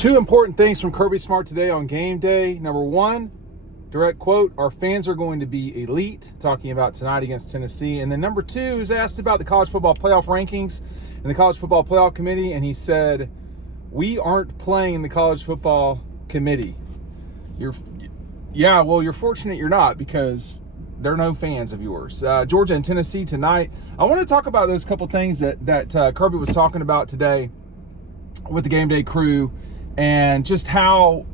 Two important things from Kirby Smart today on game day. Number one, direct quote, our fans are going to be elite, talking about tonight against Tennessee. And then number two is asked about the college football playoff rankings and the college football playoff committee. And he said, we aren't playing the college football committee. You're fortunate you're not, because they're no fans of yours. Georgia and Tennessee tonight. I want to talk about those couple things that Kirby was talking about today with the game day crew, and just how,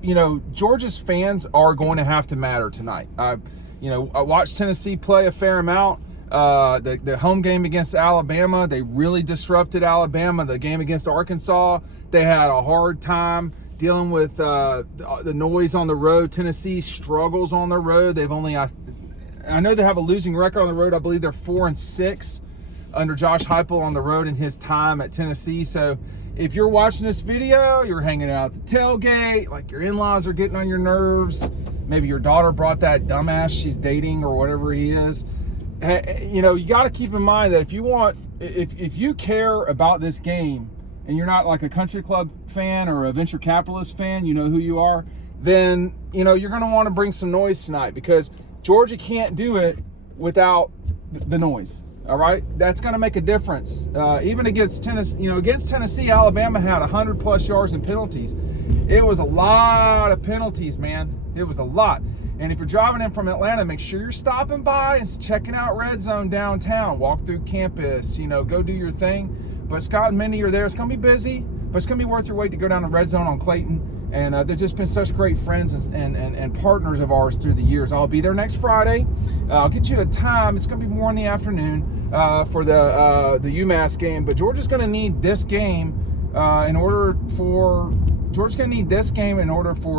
Georgia's fans are going to have to matter tonight. I watched Tennessee play a fair amount. The home game against Alabama, they really disrupted Alabama. The game against Arkansas, they had a hard time dealing with the noise on the road. Tennessee struggles on the road. They've only, I know they have a losing record on the road. I believe they're 4-6 under Josh Heupel on the road in his time at Tennessee. So if you're watching this video, you're hanging out at the tailgate, like your in-laws are getting on your nerves, maybe your daughter brought that dumbass she's dating or whatever he is, you got to keep in mind that if you care about this game and you're not like a country club fan or a venture capitalist fan, you know who you are, then, you're going to want to bring some noise tonight, because Georgia can't do it without the noise. All right, that's going to make a difference. Even against Tennessee, Alabama had 100+ yards in penalties. It was a lot of penalties, man. It was a lot. And if you're driving in from Atlanta, make sure you're stopping by and checking out Red Zone downtown. Walk through campus, go do your thing. But Scott and Mindy are there. It's going to be busy, but it's going to be worth your wait to go down to Red Zone on Clayton. And they've just been such great friends and partners of ours through the years. I'll be there next Friday. I'll get you a time. It's going to be more in the afternoon for the UMass game. But Georgia's going to need this game in order for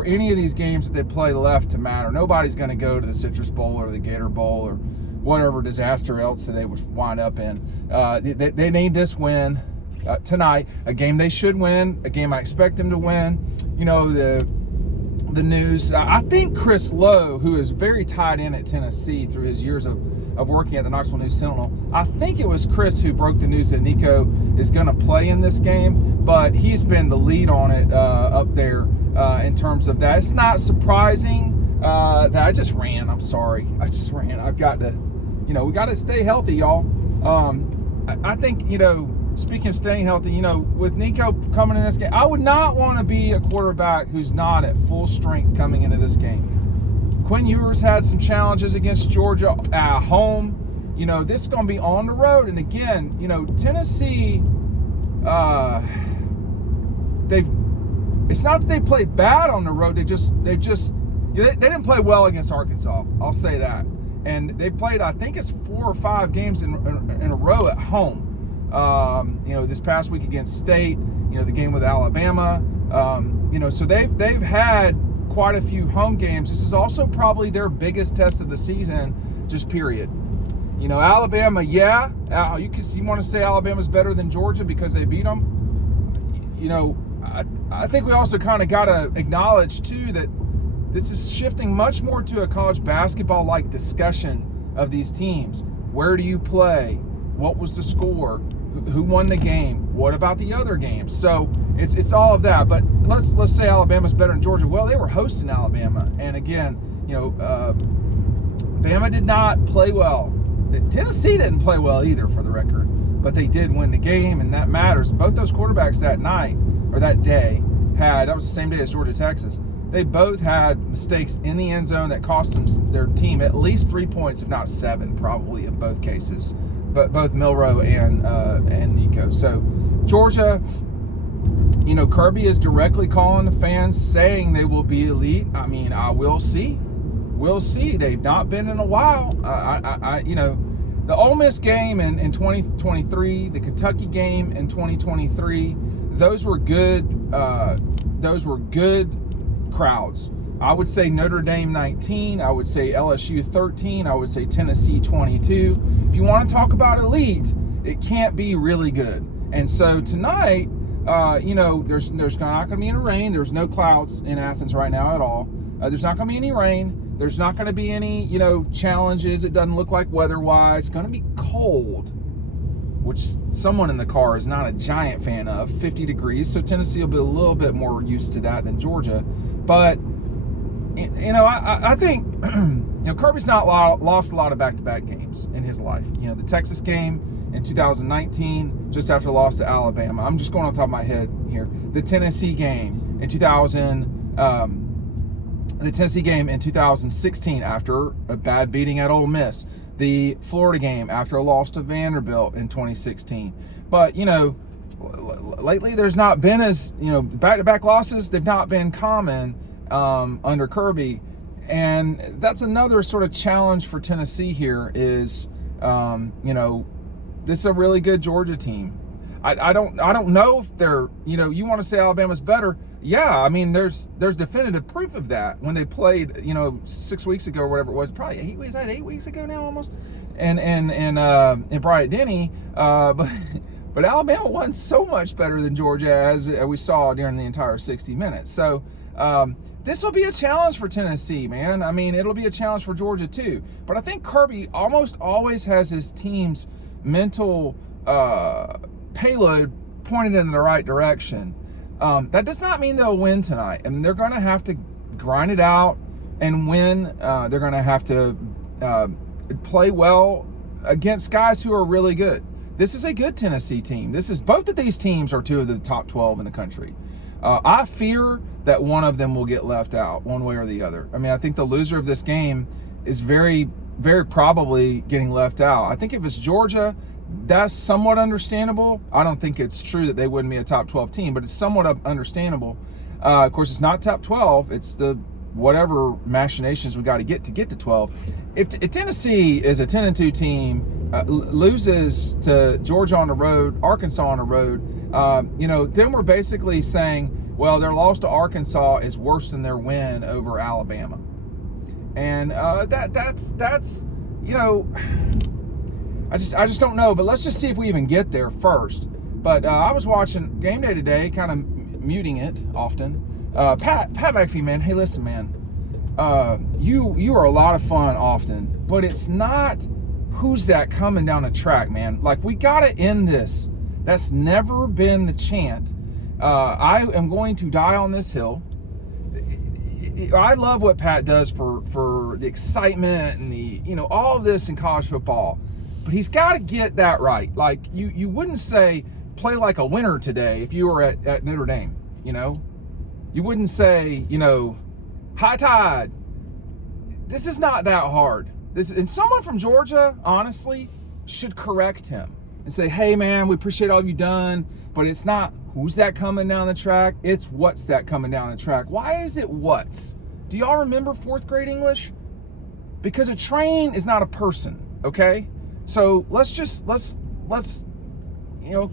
any of these games that they play left to matter. Nobody's going to go to the Citrus Bowl or the Gator Bowl or whatever disaster else that they would wind up in. They need this win tonight, a game they should win, a game I expect them to win. The news, I think Chris Lowe, who is very tied in at Tennessee through his years of working at the Knoxville News Sentinel, I think it was Chris who broke the news that Nico is going to play in this game, but he's been the lead on it up there in terms of that. It's not surprising that I just ran. I'm sorry. I just ran. I've got to, we got to stay healthy, y'all. I think, speaking of staying healthy, with Nico coming in this game, I would not want to be a quarterback who's not at full strength coming into this game. Quinn Ewers had some challenges against Georgia at home. This is going to be on the road. And again, Tennessee, it's not that they played bad on the road. They didn't play well against Arkansas. I'll say that. And they played, I think it's 4 or 5 games in a row at home. This past week against State, the game with Alabama, so they've had quite a few home games. This is also probably their biggest test of the season, just period. Alabama, you want to say Alabama's better than Georgia because they beat them. I think we also kind of got to acknowledge too that this is shifting much more to a college basketball-like discussion of these teams. Where do you play? What was the score? Who won the game? What about the other games? So it's all of that. But let's say Alabama's better than Georgia. Well, they were hosting Alabama, and again, Bama did not play well. Tennessee didn't play well either, for the record, but they did win the game, and that matters. Both those quarterbacks that night or that day that was the same day as Georgia, Texas. They both had mistakes in the end zone that cost their team at least 3 points, if not 7, probably in both cases. But both Milroe and Nico. So Georgia, Kirby is directly calling the fans, saying they will be elite. I mean, we'll see. We'll see. They've not been in a while. The Ole Miss game in 2023, the Kentucky game in 2023, those were good crowds. I would say Notre Dame 19, I would say LSU 13, I would say Tennessee 22. If you want to talk about elite, it can't be really good. And so tonight, there's not going to be any rain. There's no clouds in Athens right now at all. There's not going to be any rain. There's not going to be any, challenges. It doesn't look like weather-wise. It's going to be cold. which someone in the car is not a giant fan of, 50 degrees. So Tennessee will be a little bit more used to that than Georgia. But, I think, Kirby's not lost a lot of back-to-back games in his life. The Texas game in 2019, just after the loss to Alabama. I'm just going on top of my head here. The Tennessee game in 2016 after a bad beating at Ole Miss. The Florida game after a loss to Vanderbilt in 2016. But, lately there's not been back-to-back losses. They've not been common under Kirby. And that's another sort of challenge for Tennessee here is, this is a really good Georgia team. I don't know if they're, you want to say Alabama's better. Yeah, I mean, there's definitive proof of that when they played, 6 weeks ago or whatever it was, probably 8 weeks, 8 weeks ago now almost, and Bryant-Denny, but Alabama won so much better than Georgia as we saw during the entire 60 minutes. So this will be a challenge for Tennessee, man. I mean, it'll be a challenge for Georgia too. But I think Kirby almost always has his team's mental payload pointed in the right direction. That does not mean they'll win tonight. I mean, they're going to have to grind it out and win. They're going to have to play well against guys who are really good. This is a good Tennessee team. Both of these teams are 2 of the top 12 in the country. I fear that one of them will get left out one way or the other. I mean, I think the loser of this game is very, very probably getting left out. I think if it's Georgia, that's somewhat understandable. I don't think it's true that they wouldn't be a top 12 team, but it's somewhat understandable. Of course, it's not top 12. It's the whatever machinations we got to get to 12. If Tennessee is a 10-2 team, loses to Georgia on the road, Arkansas on the road, then we're basically saying, well, their loss to Arkansas is worse than their win over Alabama. And that's I just don't know, but let's just see if we even get there first. But I was watching Gameday today, kind of muting it often. Pat McAfee, man, hey, listen, man, you are a lot of fun often, but it's not who's that coming down the track, man. Like, we got to end this. That's never been the chant. I am going to die on this hill. I love what Pat does for the excitement and the, all of this in college football. But he's got to get that right. Like, you wouldn't say play like a winner today if you were at Notre Dame, You wouldn't say, high tide. This is not that hard. And someone from Georgia, honestly, should correct him and say, hey, man, we appreciate all you've done, but it's not who's that coming down the track. It's what's that coming down the track. Why is it what's? Do y'all remember 4th grade English? Because a train is not a person, okay? So let's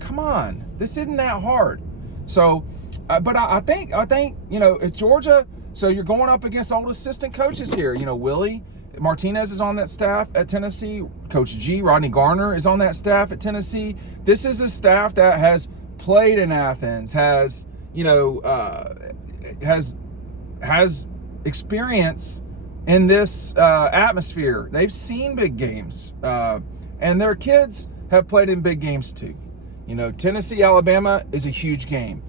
come on. This isn't that hard. So, but I think, if Georgia, so you're going up against old assistant coaches here. Willie Martinez is on that staff at Tennessee. Coach G, Rodney Garner, is on that staff at Tennessee. This is a staff that has played in Athens, has experience in this atmosphere. They've seen big games, and their kids have played in big games too. Tennessee, Alabama is a huge game.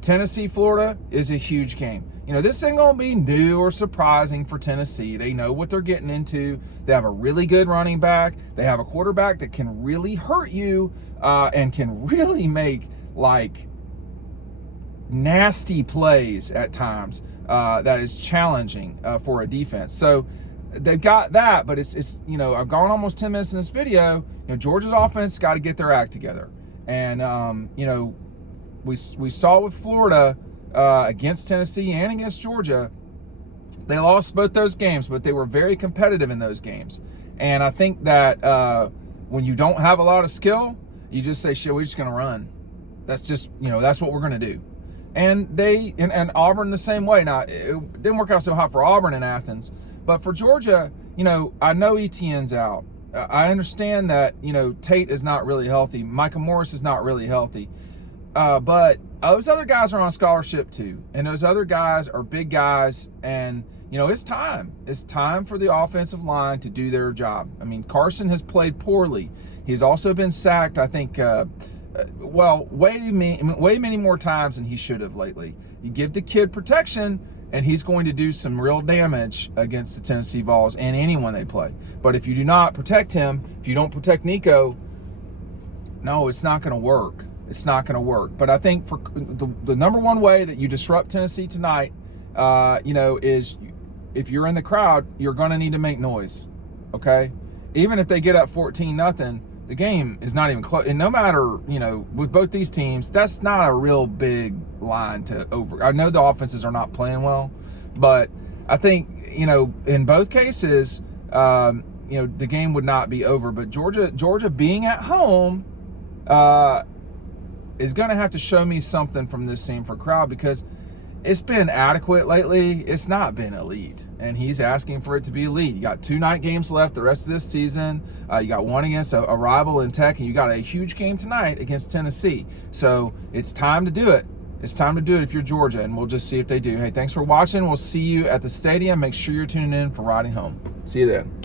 Tennessee, Florida is a huge game. This ain't gonna be new or surprising for Tennessee. They know what they're getting into. They have a really good running back. They have a quarterback that can really hurt you and can really make nasty plays at times. That is challenging for a defense. So they've got that, but it's I've gone almost 10 minutes in this video. Georgia's offense got to get their act together, and we saw with Florida against Tennessee and against Georgia, they lost both those games, but they were very competitive in those games. And I think that when you don't have a lot of skill, you just say, shit, we're just going to run. That's just, that's what we're going to do. And and Auburn the same way. Now, it didn't work out so hot for Auburn in Athens, but for Georgia, I know Etienne's out. I understand that, Tate is not really healthy. Micah Morris is not really healthy. But those other guys are on scholarship too. And those other guys are big guys. And, it's time. It's time for the offensive line to do their job. I mean, Carson has played poorly. He's also been sacked, I think, way many more times than he should have lately. You give the kid protection, and he's going to do some real damage against the Tennessee Vols and anyone they play. But if you do not protect him, if you don't protect Nico, no, it's not going to work. It's not going to work. But I think for the number one way that you disrupt Tennessee tonight, is if you're in the crowd, you're going to need to make noise, okay? Even if they get up 14-0, the game is not even close. And no matter, with both these teams, that's not a real big line to over. I know the offenses are not playing well, but I think, in both cases, the game would not be over. But Georgia being at home is going to have to show me something from this Sanford crowd, because it's been adequate lately. It's not been elite, and he's asking for it to be elite. You got 2 night games left the rest of this season. You got one against a rival in Tech, and you got a huge game tonight against Tennessee. So it's time to do it. It's time to do it if you're Georgia, and we'll just see if they do. Hey, thanks for watching. We'll see you at the stadium. Make sure you're tuning in for Riding Home. See you then.